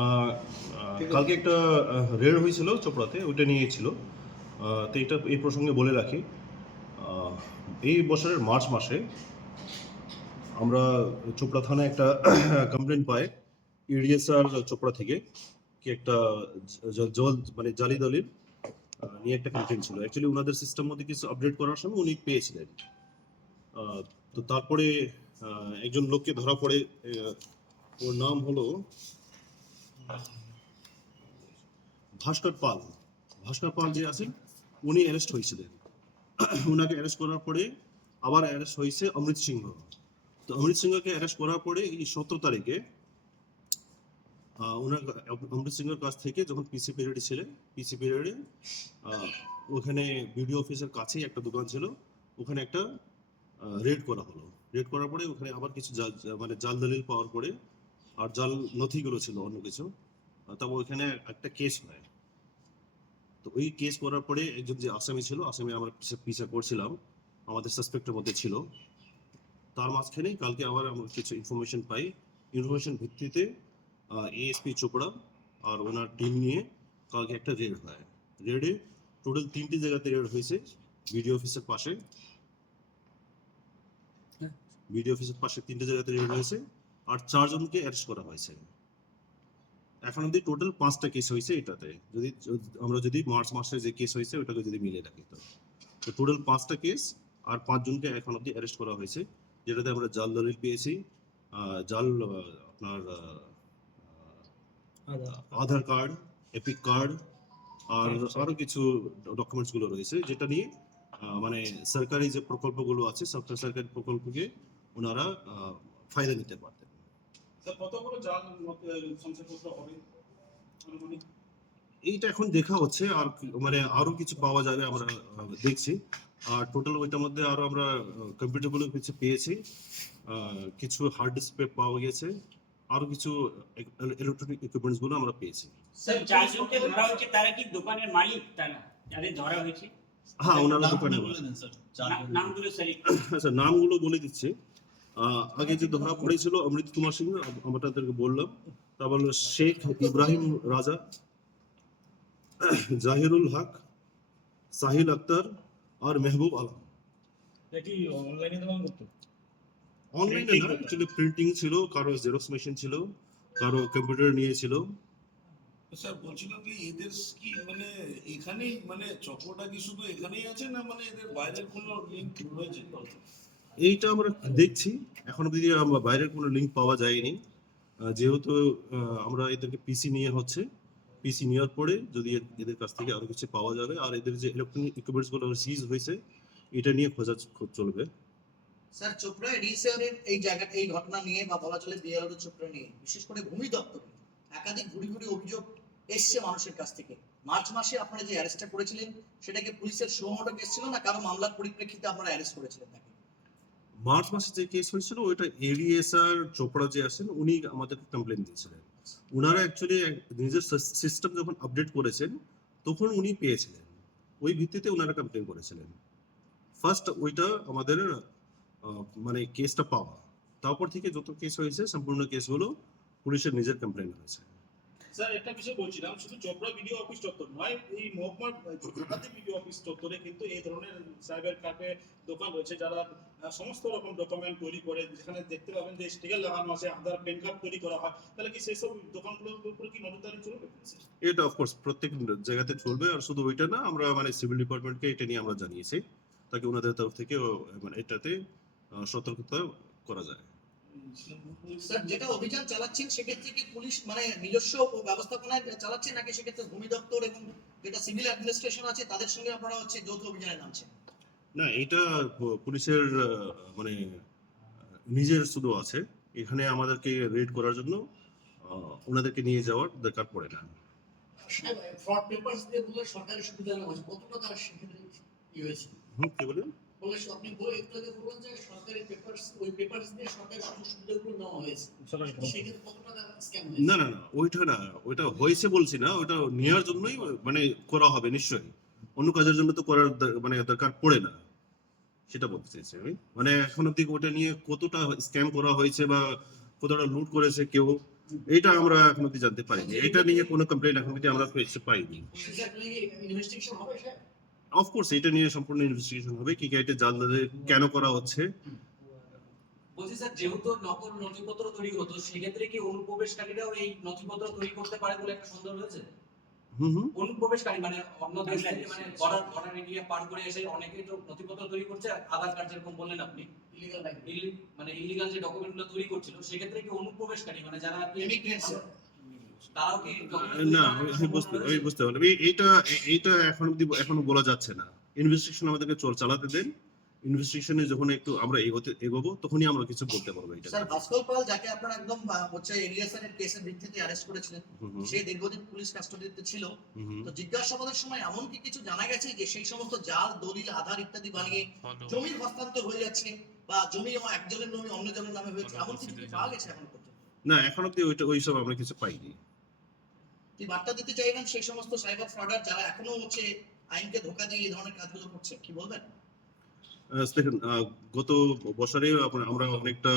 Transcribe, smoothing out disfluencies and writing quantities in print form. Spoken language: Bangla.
আহ, কালকে একটা রেড হয়েছিল চোপড়াতে, ওইটা নিয়ে ছিল। তো এটা এই প্রসঙ্গে বলে রাখি, আহ, এই বছরের মার্চ মাসে আমরা চোপড়া থানায় একটা কমপ্লেন পাই ইডিএসআর চোপড়া থেকে, কি একটা জল মানে জালি দলিল নিয়ে একটা কমপ্লেন ছিল। অ্যাকচুয়ালি ওনাদের সিস্টেম মধ্যে কিছু আপডেট করার সময় উনি পেয়েছিলেন। তো তারপরে একজন লোককে ধরা পড়ে। ওর নাম হলো ভাস্কর পাল। ভাস্কর পাল যে আছেন, উনি অ্যারেস্ট হয়েছিলেন। ওনাকে অ্যারেস্ট করার পরে আবার অ্যারেস্ট হয়েছে অমৃত সিংহ। তো অমৃত সিংহকে অ্যারেস্ট করার পরে এই 17 তারিখে ওনার অমৃত সিংহের কাছ থেকে যখন পিসি পিরিয়ডে ছিলেন, পিসি পিরিয়ডে ওখানে বিডিও অফিসের কাছেই একটা দোকান ছিল, ওখানে একটা রেড করা হলো। রেড করার পরে ওখানে আবার কিছু মানে জাল দলিল পাওয়ার পরে, আর জাল নথিগুলো ছিল অন্য কিছু। তারপর ওইখানে একটা কেস হয়। তো ওই কেস করার পরে একজন যে আসামি ছিল, আসামি আমরা পিছা করছিলাম, আমাদের সাসপেক্টের মধ্যে ছিল। তার মাঝখানেই কালকে আবার আমরা কিছু ইনফরমেশন পাই। ইনফরমেশন ভিত্তিতে এএসপি চোপড়া আর ওনার টিম নিয়ে কালকে একটা রেড হয়। রেডে টোটাল 3টি জায়গাতে রেড হয়েছে। বিডিও অফিসের পাশে, বিডিও অফিসের পাশে 3টে জায়গাতে রেড হয়েছে, আর 4জনকে অ্যারেস্ট করা হয়েছে। এখন অব্দি টোটাল 5টা কেস হয়েছে এটাতে। আমরা যদি মার্চ মাসে যে কেস হয়েছে ওটাকে যদি মিলে রাখি, তো টোটাল 5টা কেস, আর 5জনকে এখন অব্দি অ্যারেস্ট করা হয়েছে, যেটাতে আমরা জাল দলিল পেয়েছি, জাল আপনার আধার কার্ড, এপিক কার্ড, আর আরো কিছু ডকুমেন্টস গুলো রয়েছে, যেটা নিয়ে মানে সরকারি যে প্রকল্পগুলো আছে, সরকারি প্রকল্পকে ওনারা ফায়দা নিতে পারতেন। কতগুলো জাল শংসাপত্র হবে এইটা এখন দেখা হচ্ছে, আর মানে আরো কিছু পাওয়া যাবে আমরা দেখছি। আর টোটাল ওইটার মধ্যে আরো আমরা কম্পিউটারগুলো কিছু পেয়েছি, কিছু হার্ড ডিস্ক পাওয়া গেছে, আরো কিছু ইলেকট্রনিক ইকুইপমেন্টস গুলো আমরা পেয়েছি। স্যার, চারজনকে ধরা হয়েছে, তারা কি দোকানের মালিক? তারা যাদের ধরা হয়েছে? হ্যাঁ, ওনারা দোকানে। নামগুলো স্যার আচ্ছা, নামগুলো বলে দিচ্ছি। আগে যে ধরা পড়েছিল অমৃত কুমার সিং, আমরা তাদেরকে বললাম। তারপর শেখ ইব্রাহিম রাজা, জাহিরুল হক, সাহিল আক্তার, আর মেহবুব আলম। কি অনলাইনে দোকান করতো? অনলাইনে না, অ্যাকচুয়ালি প্রিন্টিং ছিল, কারো জেরক্স মেশিন ছিল, কারো কম্পিউটার নিয়েছিল। স্যার বলছিলাম কি এদের কি মানে এখানেই মানে চক্রটা কি শুধু এখানেই আছে, না মানে এদের বাইরের কোনো লিংক রয়েছে? এইটা আমরা দেখছি, এখনো অব্দি আমরা বাইরের কোনো লিঙ্ক পাওয়া যায়নি। যেহেতু আমরা এদেরকে পিসি নিয়ে হচ্ছে, পিসি নেওয়ার পরে যদি এদের কাছ থেকে আরো কিছু পাওয়া যাবে, আর এদের যে ইলেকট্রনিক ইকুইপমেন্টস গুলো সিজ হয়েছে, এটা নিয়ে খোঁজ চলবে। স্যার, চোপড়া এডিসিআরের এই জায়গা, এই ঘটনা নিয়ে বা বলা চলে বিএলও চোপড়া নিয়ে, বিশেষ করে ভূমি দপ্তর একাধিক ঘুরি ঘুরি অভিযোগ এসছে মানুষের কাছ থেকে। মার্চ মাসে আপনারা যে অ্যারেস্টটা করেছিলেন, সেটাকে পুলিশের সুমোটো কেস ছিল, না কারো মামলার পরিপ্রেক্ষিতে আপনারা অ্যারেস্ট করেছিলেন তাকে? মার্চ মাসে যে কেস হয়েছিল ওইটা এডিএসআর চোপড়া যে আছেন, উনি আমাদেরকে কমপ্লেন দিয়েছিলেন। ওনারা অ্যাকচুয়ালি নিজের সিস্টেম যখন আপডেট করেছেন, তখন উনি পেয়েছিলেন, ওই ভিত্তিতে ওনারা কমপ্লেন করেছিলেন। ফার্স্ট ওইটা আমাদের মানে কেসটা পাওয়া, তারপর থেকে যত কেস হয়েছে সম্পূর্ণ কেসগুলো পুলিশের নিজের কমপ্লেন হয়েছে। স্যার, একটা বিষয় বলছিলাম, শুধু চোপড়া বিডিও অফিস চত্বর নয়, এই মহকুমার ঢাকাতে বিডিও অফিস চত্বরে কিন্তু এই ধরনের সাইবার ক্যাফে দোকান রয়েছে, যারা সমস্ত রকম ডকুমেন্ট তৈরি করে, যেখানে দেখতে পাবেন যে স্টিকার লাগানো আছে, আধার পেন কার্ড তৈরি করা হয়। তাহলে কি সেই সব দোকানগুলোর উপরে কি নজরদারি চলবে? এটা অফকোর্স প্রত্যেক জায়গাতে চলবে, আর শুধু ওইটা না, আমরা মানে সিভিল ডিপার্টমেন্টকে এটা নিয়ে আমরা জানিয়েছি, তাকে ওনাদের তরফ থেকে মানে এটাতে সতর্কতা করা যায়। স্যার, যেটা অভিযান চালাচ্ছেন সেক্ষেত্রে কি পুলিশ মানে নিজস্ব ব্যবস্থাপনায় চালাচ্ছেন, নাকি সেক্ষেত্রে ভূমি দপ্তর এবং যেটা সিভিল অ্যাডমিনিস্ট্রেশন আছে তাদের সঙ্গে আপনারা যৌথ অভিযানে নামছেন? না, এটা পুলিশের মানে নিজের শুধু আছে, এখানে আমাদেরকে রেড করার জন্য ওনাদেরকে নিয়ে যাওয়ার দরকার পড়ে না। ফ্রড পেপারস দিয়ে বলে সরকারি সুবিধা নেওয়া হয়েছে, কতটা তার সেক্ষেত্রে কি হয়েছে? কি বলেন? বলে আপনি বলে একটু আগে বললেন যে সরকারি পেপারস, ওই পেপারস দিয়ে সরকারি সুযোগ সুবিধাগুলো নেওয়া হয়েছে, সেক্ষেত্রে কতটা স্ক্যাম হয়েছে? না না না, ওইটা না, ওইটা হয়েছে বলছি না, ওইটা নেওয়ার জন্যই মানে করা হবে নিশ্চয়ই, অন্য কাজের জন্য তো করার মানে দরকার পড়ে না, সেটা বলতে চাইছি আমি। মানে এখন অব্দি ওটা নিয়ে কতটা স্ক্যাম করা হয়েছে বা কতটা লুট করেছে কেউ, এটা আমরা এখন অব্দি জানতে পারিনি, এটা নিয়ে কোনো কমপ্লেন এখন অব্দি আমরা পেয়েছি পাইনি। ইনভেস্টিগেশন হবে স্যার? অফকোর্স এটা নিয়ে সম্পূর্ণ ইনভেস্টিগেশন হবে, কি এটা জাল কেন করা হচ্ছে। বলছি স্যার, যেহেতু নকল নথিপত্র তৈরি হতো, সেক্ষেত্রে কি অনুপ্রবেশকারীরাও এই নথিপত্র তৈরি করতে পারে বলে একটা সন্দেহ রয়েছে? হুম হুম। অনুপ্রবেশকারী মানে অন্য দেশ থেকে মানে বর্ডার এরিয়া পার করে এসে অনেকে তো নথিপত্র তৈরি করছে, আধার কার্ড যেরকম বললেন আপনি, ইলিগাল মানে ইলিগাল যে ডকুমেন্টগুলো তৈরি করছিল, সেক্ষেত্রে কি অনুপ্রবেশকারী মানে যারা ইমিগ্রেন্ট স্যার। তারাও কি না আমি বুঝতে পারলাম, এইটা এখন অব্দি এখনো বলা যাচ্ছে না। ইনভেস্টিগেশন আমাদেরকে চালাতে দেন, ইনভেস্টিগেশনে যখন একটু আমরা এগোবো তখনই আমরা কিছু বলতে পারবো এটা। স্যার ভাস্কর পাল, যাকে আপনারা একদম হচ্ছে এলিয়াসের কেসের ভিত্তিতে অ্যারেস্ট করেছিলেন, সে দীর্ঘদিন পুলিশ কাস্টডিতে ছিল। তো জিজ্ঞাসাবাদের সময় এমন কি কিছু জানা গেছে যে সেই সমস্ত জাল দলিল আধার ইত্যাদি বানিয়ে জমির হস্তান্তর হয়ে যাচ্ছে, বা জমি একজনের নামে অন্যজনের নামে হয়েছে, এমন কিছু কি পাওয়া গেছে এখন পর্যন্ত? না এখন অব্দি ওইসব আমরা কিছু পাইনি। কি বার্তা দিতে চাইবেন সেই সমস্ত সাইবার ফ্রডার যারা এখনো হচ্ছে আইনকে ধোকা দিয়ে এই ধরনের কাজগুলো করছে, কি বলবেন? দেখুন, গত বছরে আমরা অনেকটা